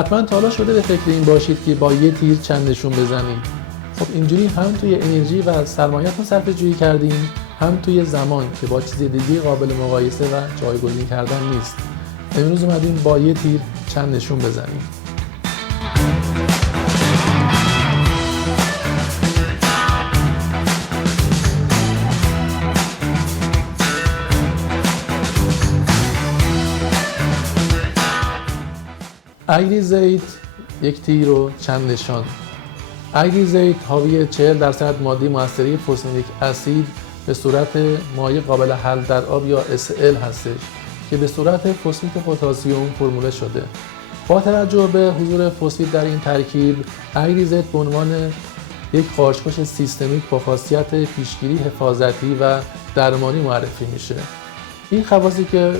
حتما تا حالا شده به فکر این باشید که با یه تیر چند نشون بزنید. خب اینجوری هم توی انرژی و سرمایه‌تون صرفه‌جویی کردین، هم توی زمان که با چیز دیگه قابل مقایسه و جایگزین کردن نیست. امروز اومدیم با یه تیر چند نشون بزنیم. اگریزیت، یک تیر و چند نشان. اگریزیت حاوی 40% ماده مؤثره فسفونیک اسید به صورت مایع قابل حل در آب یا SL هستش که به صورت فسفید پتاسیم فرموله شده. با توجه به حضور فسفید در این ترکیب، اگریزیت به عنوان یک قارچکش سیستمیک با خاصیت پیشگیری، حفاظتی و درمانی معرفی میشه. این خواصی که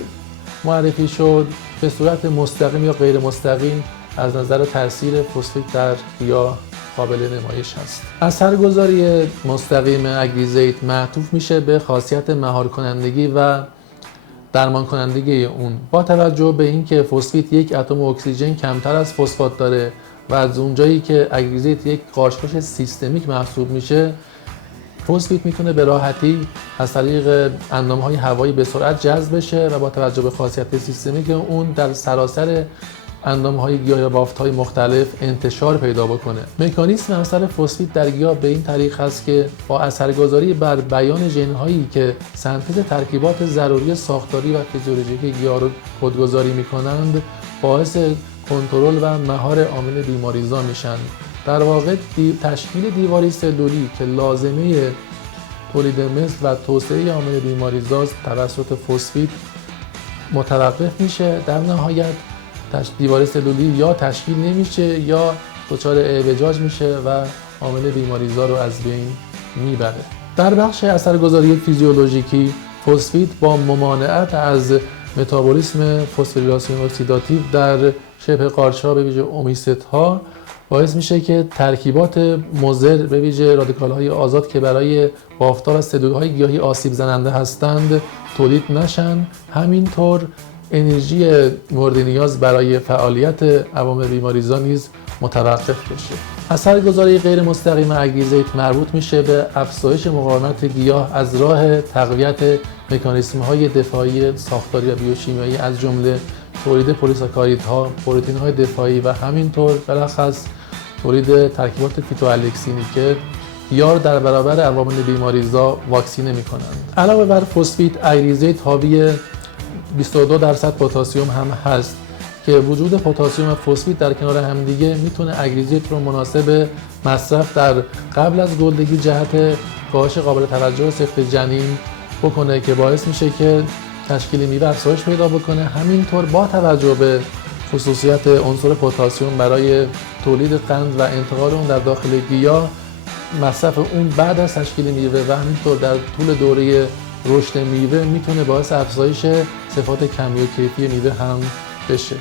معرفی شد به صورت مستقیم یا غیر مستقیم از نظر تاثیر فسفید در گیاه قابل نمایش هست. اثرگذاری مستقیم اگریزیت معطوف میشه به خاصیت مهار کنندگی و درمان کنندگی اون. با توجه به اینکه فسفید یک اتم اکسیژن کمتر از فسفات داره و از اونجایی که اگریزیت یک قارچکش سیستمیک محسوب میشه، فسفید میتونه به راحتی از طریق اندامهای هوایی به سرعت جذب بشه و با توجه به خاصیت سیستمیک اون در سراسر اندامهای گیاه یا بافت‌های مختلف انتشار پیدا بکنه. مکانیسم اثر فسفید در گیاه به این طریق هست که با اثرگذاری بر بیان ژن‌هایی که سنتز ترکیبات ضروری ساختاری و فیزیولوژیک گیاه رو کدگذاری می‌کنند، باعث کنترل و مهار عامل بیماریزا میشن. در واقع تشکیل دیواره سلولی که لازمه تولید مثل و توسعه عامل بیماریزاست توسط فسفید متوقف میشه. در نهایت دیواره سلولی یا تشکیل نمیشه یا دچار اعوجاج میشه و عامل بیماریزا رو از بین میبره. در بخش اثرگذاری فیزیولوژیکی، فسفید با ممانعت از متابولیسم فسفوریلاسیون اکسیداتیو در شبه قارچ‌ها به ویژه اومیست‌ها باعث میشه که ترکیبات مضر به ویژه رادیکال‌های آزاد که برای بافت‌ها و سلول‌های گیاهی آسیب زننده هستند تولید نشن. همینطور انرژی مورد نیاز برای فعالیت عوامل بیماریزا نیز متوقف بشه. اثرگذاری غیر مستقیم اگریزیت مربوط میشه به افزایش مقاومت گیاه از راه تقویت مکانیسم‌های دفاعی ساختاری و بیوشیمیایی از جمله تولید پلیساکاریدها، پروتئین‌های دفاعی و همینطور بلخص تولید ترکیبات فیتوالاکسینی که گیاه در برابر عوامل بیماریزا واکسینه می‌کنند. علاوه بر فسفید، اگریزیت حاوی 22% پتاسیم هم هست که وجود پتاسیم و فسفید در کنار همدیگه میتونه اگریزیت رو مناسب مصرف در قبل از گلدگی جهت کاهش قابل توجه سقط جنین بکنه که باعث میشه که تشکیل میوه افزایش پیدا بکنه. همینطور با توجه به خصوصیت عنصر پتاسیم برای تولید قند و انتقال اون در داخل گیاه، مصرف اون بعد از تشکیل میوه و همینطور در طول دوره رشد میوه میتونه باعث افزایش صفات کمی و کیفی میوه هم بشه.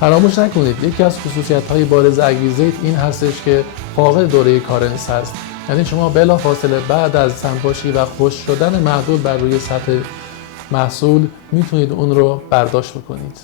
فراموش نکنید یکی از خصوصیت‌های بارز اگریزیت این هستش که فاقد دوره کارنس هست، یعنی شما بلافاصله بعد از سنپاشی و خشک شدن معدول بر روی سطح محصول میتونید اون رو برداشت بکنید.